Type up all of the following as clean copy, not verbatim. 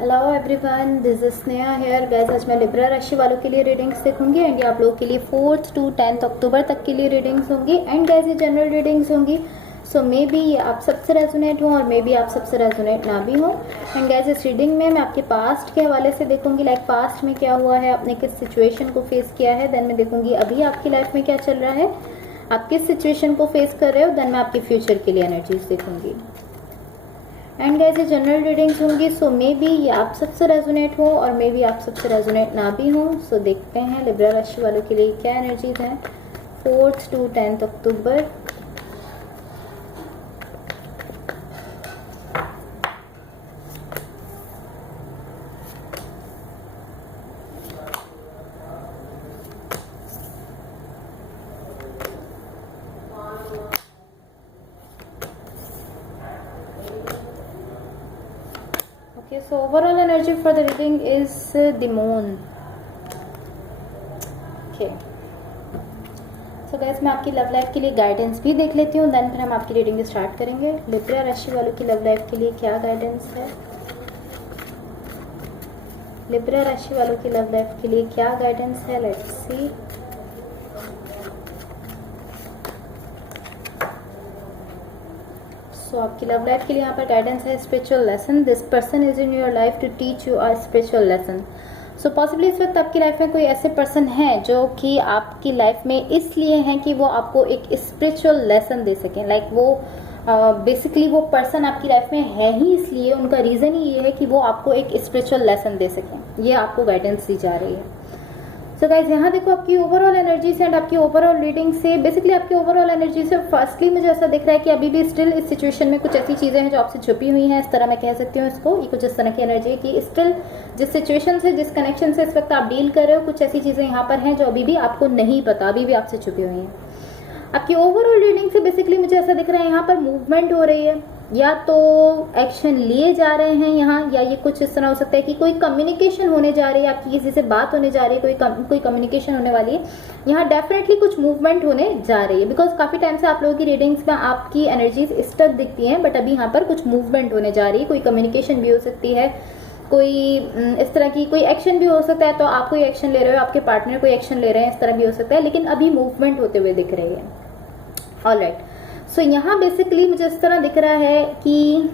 Hello everyone, this is Sneha here. Guys, आज मैं Libra राशि वालों के लिए रीडिंग्स देखूंगी एंड ये आप लोगों के लिए 4th to 10th अक्टूबर तक के लिए रीडिंग्स होंगी। एंड गाइस, ये जनरल रीडिंग्स होंगी, सो मे बी ये आप सबसे रेजोनेट हो और मे बी आप सबसे रेजोनेट ना भी हो। एंड गाइस, इस रीडिंग में मैं आपके पास्ट के हवाले से देखूंगी, लाइक पास्ट में क्या हुआ है, आपने किस सिचुएशन को फेस किया है। देन मैं देखूंगी अभी आपकी लाइफ में क्या चल रहा है, आप किस सिचुएशन को फेस कर रहे हो। देन मैं आपके फ्यूचर के लिए एनर्जीज देखूंगी। एंड गाइस, ये जनरल रीडिंग्स होंगी, सो मे बी ये आप सबसे रेजोनेट हो और मे बी आप सबसे रेजोनेट ना भी हो। सो देखते हैं लिब्रा राशि वालों के लिए क्या एनर्जीज हैं 4th to 10th October. Okay, so overall energy for the reading is the moon. Okay. So guys, मैं आपकी लव लाइफ के लिए गाइडेंस भी देख लेती हूँ, देन फिर हम आपकी रीडिंग स्टार्ट करेंगे। लिब्रा राशि वालों की लव लाइफ के लिए क्या गाइडेंस है, लिब्रा राशि वालों की लव लाइफ के लिए क्या गाइडेंस है, लेट्स सी। सो आपकी लव लाइफ के लिए यहाँ पर गाइडेंस है spiritual lesson. This person is in your life to teach you a spiritual lesson. So possibly इस वक्त आपकी लाइफ में कोई ऐसे पर्सन हैं जो कि आपकी लाइफ में इसलिए हैं कि वो आपको एक स्पिरिचुअल लेसन दे सकें। लाइक वो बेसिकली वो पर्सन आपकी लाइफ में है ही इसलिए, उनका रीज़न ही ये है कि वो आपको एक स्पिरिचुअल लेसन दे सकें। ये आपको गाइडेंस दी जा रही है। सो गाइज, यहाँ देखो आपकी ओवरऑल एनर्जी से एंड आपकी ओवरऑल रीडिंग से, बेसिकली आपकी ओवरऑल एनर्जी से फर्स्टली मुझे ऐसा दिख रहा है कि अभी भी स्टिल इस सिचुएशन में कुछ ऐसी चीज़ें हैं जो आपसे छुपी हुई हैं, इस तरह मैं कह सकती हूँ इसको। ये कुछ इस तरह की एनर्जी है कि स्टिल जिस सिचुएशन से, जिस कनेक्शन से इस वक्त आप डील कर रहे हो, कुछ ऐसी चीज़ें यहाँ पर हैं जो अभी भी आपको नहीं पता, अभी भी आपसे छुपी हुई हैं। आपकी ओवरऑल रीडिंग से बेसिकली मुझे ऐसा दिख रहा है यहाँ पर मूवमेंट हो रही है, या तो एक्शन लिए जा रहे हैं यहाँ, या ये कुछ इस तरह हो सकता है कि कोई कम्युनिकेशन होने जा रही है, आपकी किसी से बात होने जा रही है, कोई कम्युनिकेशन होने वाली है। यहाँ डेफिनेटली कुछ मूवमेंट होने जा रही है, बिकॉज काफी टाइम से आप लोगों की रीडिंग्स में आपकी एनर्जीज स्टक दिखती हैं, बट अभी यहाँ पर कुछ मूवमेंट होने जा रही है। कोई कम्युनिकेशन भी हो सकती है, कोई इस तरह की कोई एक्शन भी हो सकता है, तो आप कोई एक्शन ले रहे हो, आपके पार्टनर कोई एक्शन ले रहे हैं, इस तरह भी हो सकता है, लेकिन अभी मूवमेंट होते हुए दिख रही है। ऑलराइट, सो यहाँ बेसिकली मुझे इस तरह दिख रहा है कि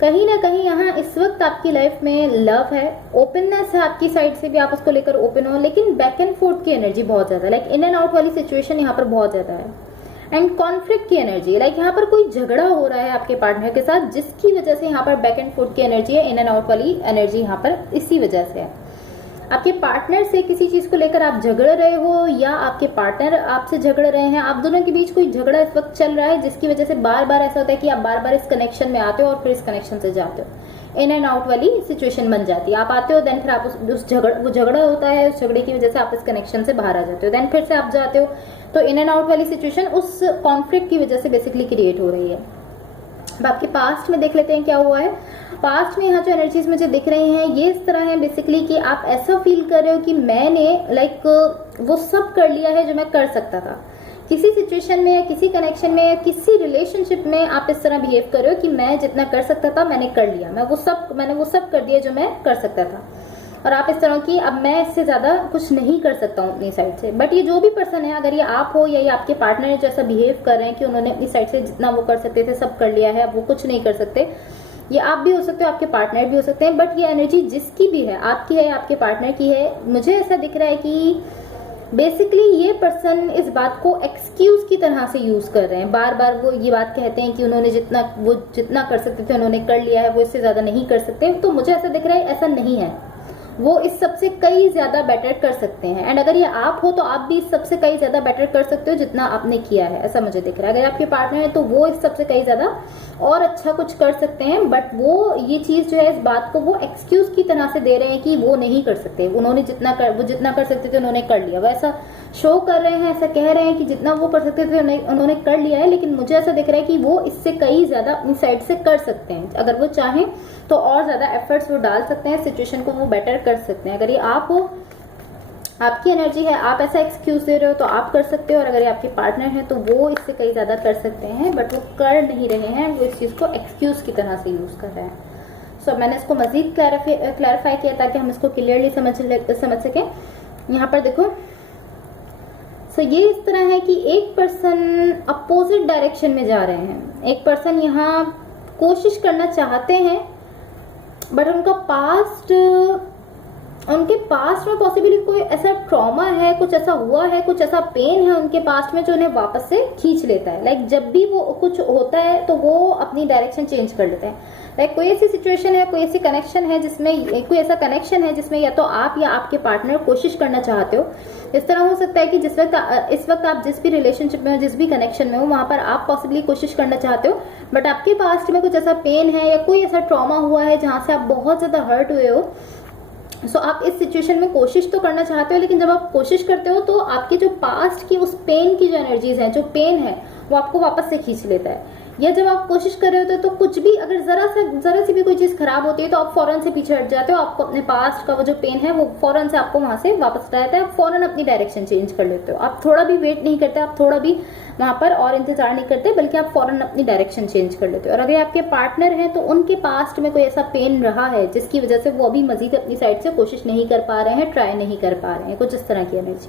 कहीं ना कहीं यहाँ इस वक्त आपकी लाइफ में लव है, ओपननेस है आपकी साइड से भी, आप उसको लेकर ओपन हो, लेकिन बैक एंड फोर्थ की एनर्जी बहुत ज्यादा, लाइक इन एंड आउट वाली सिचुएशन यहाँ पर बहुत ज्यादा है। एंड कॉन्फ्लिक्ट की एनर्जी, लाइक यहाँ पर कोई झगड़ा हो रहा है आपके पार्टनर के साथ, जिसकी वजह से यहाँ पर बैक एंड फोर्थ की एनर्जी है, इन एंड आउट वाली एनर्जी यहाँ पर इसी वजह से है। आपके पार्टनर से किसी चीज को लेकर आप झगड़ रहे हो, या आपके पार्टनर आपसे झगड़ रहे हैं, आप दोनों के बीच कोई झगड़ा इस वक्त चल रहा है, जिसकी वजह से बार बार ऐसा होता है कि आप बार बार इस कनेक्शन में आते हो और फिर इस कनेक्शन से जाते हो। इन एंड आउट वाली सिचुएशन बन जाती है। आप आते हो, देन फिर आप वो झगड़ा होता है, उस झगड़े की वजह से आप इस कनेक्शन से बाहर आ जाते हो, देन फिर से आप जाते हो, तो इन एंड आउट वाली सिचुएशन उस कॉन्फ्लिक्ट की वजह से बेसिकली क्रिएट हो रही है। अब आपके पास्ट में देख लेते हैं क्या हुआ है। पास्ट में यहाँ जो एनर्जीज मुझे दिख रही हैं ये इस तरह है बेसिकली कि आप ऐसा फील कर रहे हो कि मैंने लाइक वो सब कर लिया है जो मैं कर सकता था। किसी सिचुएशन में या किसी कनेक्शन में या किसी रिलेशनशिप में आप इस तरह बिहेव कर रहे हो कि मैं जितना कर सकता था मैंने कर लिया, मैंने वो सब कर दिया जो मैं कर सकता था, और आप इस तरह की अब मैं इससे ज्यादा कुछ नहीं कर सकता हूँ अपनी साइड से। बट ये जो भी पर्सन है, अगर ये आप हो या ये आपके पार्टनर है जो ऐसा बिहेव कर रहे हैं कि उन्होंने अपनी साइड से जितना वो कर सकते थे सब कर लिया है, अब वो कुछ नहीं कर सकते, ये आप भी हो सकते हो, आपके पार्टनर भी हो सकते हैं। बट ये एनर्जी जिसकी भी है, आपकी है, आपके पार्टनर की है, मुझे ऐसा दिख रहा है कि बेसिकली ये पर्सन इस बात को एक्सक्यूज की तरह से यूज कर रहे हैं। बार बार वो ये बात कहते हैं कि उन्होंने जितना कर सकते थे उन्होंने कर लिया है, वो इससे ज्यादा नहीं कर सकते। तो मुझे ऐसा दिख रहा है ऐसा नहीं है, वो इस सबसे कई ज्यादा बेटर कर सकते हैं। एंड अगर ये आप हो तो आप भी इस सबसे कई ज्यादा बेटर कर सकते हो जितना आपने किया है, ऐसा मुझे दिख रहा है। अगर आपके पार्टनर है तो वो इस सबसे कई ज्यादा और अच्छा कुछ कर सकते हैं, बट वो ये चीज जो है इस बात को वो एक्सक्यूज की तरह से दे रहे हैं कि वो नहीं कर सकते, उन्होंने जितना कर सकते थे उन्होंने कर लिया, वैसा शो कर रहे हैं, ऐसा कह रहे हैं कि जितना वो कर सकते थे उन्होंने कर लिया है। लेकिन मुझे ऐसा दिख रहा है कि वो इससे कई ज्यादा अपनी साइड से कर सकते हैं, अगर वो चाहें तो और ज्यादा एफर्ट्स वो डाल सकते हैं, सिचुएशन को वो बेटर कर सकते हैं। अगर ये आप हो, आपकी एनर्जी है, आप ऐसा एक्सक्यूज दे रहे हो तो आप कर सकते हो, और अगर ये आपके पार्टनर है तो वो इससे कई ज्यादा कर सकते हैं, बट वो कर नहीं रहे हैं, वो इस चीज को एक्सक्यूज की तरह से यूज कर रहे हैं। सो मैंने इसको मजीद क्लैरिफाई किया ताकि हम इसको क्लियरली समझ सकें। यहाँ पर देखो, सो ये इस तरह है कि एक पर्सन अपोजिट डायरेक्शन में जा रहे हैं। एक पर्सन यहाँ कोशिश करना चाहते हैं बट उनके पास्ट में पॉसिबली कोई ऐसा ट्रॉमा है, कुछ ऐसा हुआ है, कुछ ऐसा पेन है उनके पास्ट में जो उन्हें वापस से खींच लेता है। लाइक जब भी वो कुछ होता है तो वो अपनी डायरेक्शन चेंज कर लेते हैं। लाइक कोई ऐसी सिचुएशन है, कोई ऐसी कनेक्शन है जिसमें कोई ऐसा कनेक्शन है जिसमें या तो आप या आपके पार्टनर कोशिश करना चाहते हो। इस तरह हो सकता है कि इस वक्त आप जिस भी रिलेशनशिप में हो, जिस भी कनेक्शन में हो, वहां पर आप पॉसिबली कोशिश करना चाहते हो बट आपके पास्ट में कुछ ऐसा पेन है या कोई ऐसा ट्रॉमा हुआ है जहां से आप बहुत ज्यादा हर्ट हुए हो। सो आप इस सिचुएशन में कोशिश तो करना चाहते हो, लेकिन जब आप कोशिश करते हो तो आपके जो पास्ट की उस पेन की जो एनर्जीज है, जो पेन है, वो आपको वापस से खींच लेता है। या जब आप कोशिश कर रहे होते हो तो कुछ भी, अगर जरा सी भी कोई चीज खराब होती है तो आप फौरन से पीछे हट जाते हो। आपको अपने पास्ट का वो जो पेन है वो फौरन से आपको वहां से वापस हटाता है। आप फौरन अपनी डायरेक्शन चेंज कर लेते हो। आप थोड़ा भी वेट नहीं करते, आप थोड़ा भी वहां पर और इंतजार नहीं करते, बल्कि आप फौरन अपनी डायरेक्शन चेंज कर लेते हो। और अगर आपके पार्टनर हैं तो उनके पास्ट में कोई ऐसा पेन रहा है जिसकी वजह से वो अभी मजीद अपनी साइड से कोशिश नहीं कर पा रहे हैं, ट्राई नहीं कर पा रहे हैं, कुछ इस तरह की एनर्जी,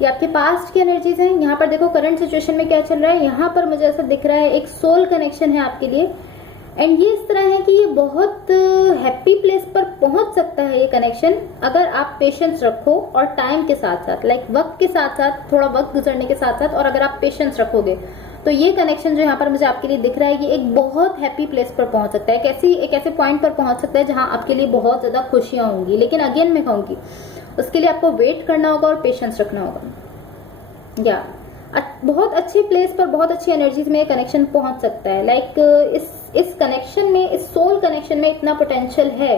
ये आपके पास्ट की एनर्जीज हैं। यहाँ पर देखो करंट सिचुएशन में क्या चल रहा है। यहाँ पर मुझे ऐसा दिख रहा है एक सोल कनेक्शन है आपके लिए, एंड ये इस तरह है कि ये बहुत हैप्पी प्लेस पर पहुंच सकता है ये कनेक्शन, अगर आप पेशेंस रखो और टाइम के साथ साथ, लाइक वक्त के साथ साथ, थोड़ा वक्त गुजरने के साथ साथ, और अगर आप पेशेंस रखोगे तो ये कनेक्शन जो यहाँ पर मुझे आपके लिए दिख रहा है, ये एक बहुत हैप्पी प्लेस पर पहुंच सकता है। एक ऐसे पॉइंट पर पहुंच सकता है जहां आपके लिए बहुत ज्यादा खुशियां होंगी। लेकिन अगेन मैं कहूंगी उसके लिए आपको वेट करना होगा और पेशेंस रखना होगा। या बहुत अच्छे प्लेस पर, बहुत अच्छी एनर्जीज में कनेक्शन पहुंच सकता है। लाइक इस कनेक्शन में, इस सोल कनेक्शन में इतना पोटेंशियल है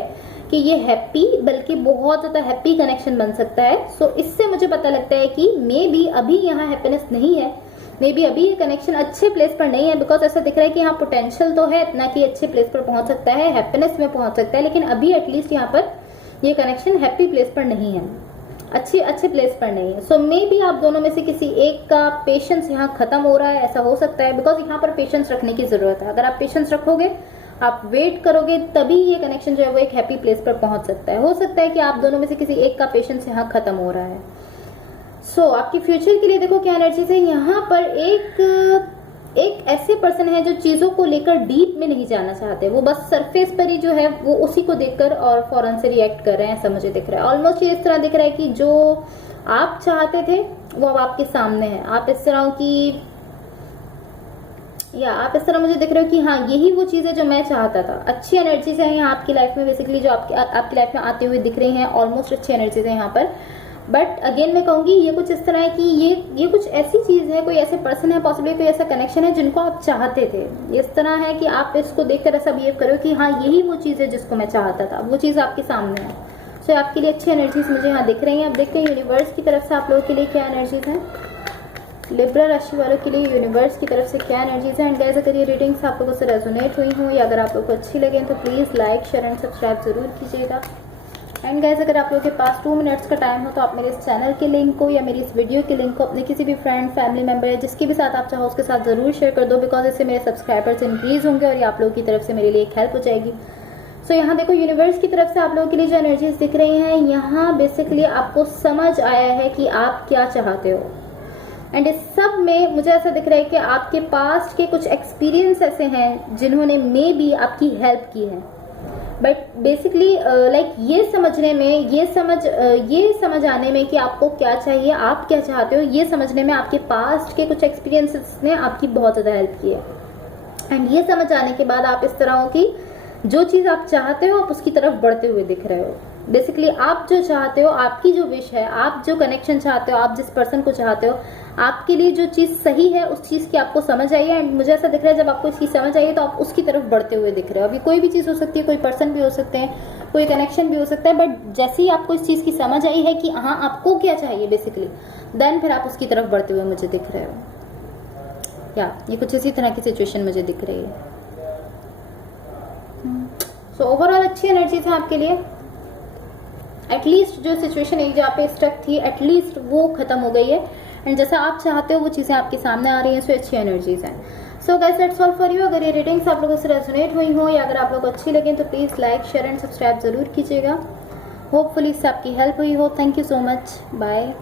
कि ये हैप्पी, बल्कि बहुत ज्यादा हैप्पी कनेक्शन बन सकता है। सो इससे मुझे पता लगता है कि मे बी अभी यहाँ हैप्पीनेस नहीं है, मे बी अभी ये कनेक्शन अच्छे प्लेस पर नहीं है, बिकॉज ऐसा दिख रहा है कि यहाँ पोटेंशियल तो है इतना कि अच्छे प्लेस पर पहुंच सकता है, हैप्पीनेस में पहुंच सकता है, लेकिन अभी एटलीस्ट यहाँ पर ये कनेक्शन हैप्पी प्लेस पर नहीं है, अच्छे प्लेस पर नहीं है। सो मे बी आप दोनों में से किसी एक का पेशेंस यहाँ खत्म हो रहा है, ऐसा हो सकता है, बिकॉज यहाँ पर पेशेंस रखने की जरूरत है। अगर आप पेशेंस रखोगे, आप वेट करोगे, तभी ये कनेक्शन जो है वो एक हैप्पी प्लेस पर पहुंच सकता है। हो सकता है कि आप दोनों में से किसी एक का पेशेंस यहाँ खत्म हो रहा है। सो आपके फ्यूचर के लिए देखो क्या एनर्जीज है। यहाँ पर एक ऐसे पर्सन है जो चीजों को लेकर डीप में नहीं जाना चाहते, वो बस सरफेस पर ही जो है वो उसी को देखकर और फौरन से रिएक्ट कर रहे हैं, ऐसा मुझे दिख रहा है। ऑलमोस्ट ये इस तरह दिख रहा है कि जो आप चाहते थे वो अब आपके सामने है। आप इस तरह मुझे दिख रहे हो कि हाँ, यही वो चीज है जो मैं चाहता था। अच्छी एनर्जीज है यहाँ आपकी लाइफ में, बेसिकली जो आपकी लाइफ में आते हुए दिख रही हैं, ऑलमोस्ट अच्छी एनर्जीज है यहाँ पर। बट अगेन मैं कहूंगी ये कुछ इस तरह है कि ये कुछ ऐसी चीज है, कोई ऐसे पर्सन है, पॉसिबली कोई ऐसा कनेक्शन है जिनको आप चाहते थे। इस तरह है कि आप इसको देखकर ऐसा बिहेव करो कि हाँ, यही वो चीज है जिसको मैं चाहता था, वो चीज आपके सामने है। सो आपके लिए अच्छी एनर्जीज मुझे यहाँ दिख रही हैं। अब देखते हैं यूनिवर्स की तरफ से आप लोगों के लिए क्या एनर्जीज हैं। लिब्रा राशि वालों के लिए यूनिवर्स की तरफ से क्या एनर्जीज है। एंड गाइस, अगर ये रीडिंग्स आप लोगों से रेजोनेट हुई हो या अगर आप लोगों को अच्छी लगे तो please like, share and subscribe जरूर कीजिएगा। एंड गाइस, अगर आप लोगों के पास 2 मिनट्स का टाइम हो तो आप मेरे इस चैनल के लिंक को या मेरी इस वीडियो के लिंक को अपने किसी भी फ्रेंड, फैमिली मेंबर या जिसके भी साथ आप चाहो उसके साथ जरूर शेयर कर दो, बिकॉज इससे मेरे सब्सक्राइबर्स इंक्रीज होंगे और ये आप लोगों की तरफ से मेरे लिए एक हेल्प हो जाएगी। सो यहाँ देखो यूनिवर्स की तरफ से आप लोगों के लिए जो एनर्जीज दिख रही हैं, यहाँ बेसिकली आपको समझ आया है कि आप क्या चाहते हो। एंड इस सब में मुझे ऐसा दिख रहा है कि आपके पास्ट के कुछ एक्सपीरियंस ऐसे हैं जिन्होंने मे बी आपकी हेल्प की है। बट बेसिकली लाइक ये समझने में, ये समझ आने में कि आपको क्या चाहिए, आप क्या चाहते हो, ये समझने में आपके पास्ट के कुछ एक्सपीरियंसेस ने आपकी बहुत ज़्यादा हेल्प की है। एंड ये समझ आने के बाद आप इस तरह हो कि जो चीज़ आप चाहते हो आप उसकी तरफ बढ़ते हुए दिख रहे हो। बेसिकली आप जो चाहते हो, आपकी जो विश है, आप जो कनेक्शन चाहते हो, आप जिस पर्सन को चाहते हो, आपके लिए जो चीज़ सही है उस चीज़ की आपको समझ आई है। एंड मुझे ऐसा दिख रहा है जब आपको इसकी समझ आई है तो आप उसकी तरफ बढ़ते हुए दिख रहे हो। अभी कोई भी चीज़ हो सकती है, कोई पर्सन भी हो सकते हैं, कोई कनेक्शन भी हो सकता है, बट जैसे ही आपको इस चीज़ की समझ आई है कि हाँ आपको क्या चाहिए बेसिकली, देन फिर आप उसकी तरफ बढ़ते हुए मुझे दिख रहे हो। या ये कुछ इसी तरह की सिचुएशन मुझे दिख रही है। सो ओवरऑल अच्छी एनर्जीज है आपके लिए। एटलीस्ट जो सिचुएशन एक जहाँ पे स्टक थी, एटलीस्ट वो खत्म हो गई है। एंड जैसा आप चाहते हो वो चीज़ें आपके सामने आ रही हैं। सो अच्छी एनर्जीज हैं। So so guys that's all for you. अगर ये रीडिंग्स आप लोगों से रेजोनेट हुई हो या अगर आप लोग को अच्छी लगे तो please like share and subscribe ज़रूर कीजिएगा। होपफुली इससे आपकी हेल्प हुई हो। Thank you so much. Bye.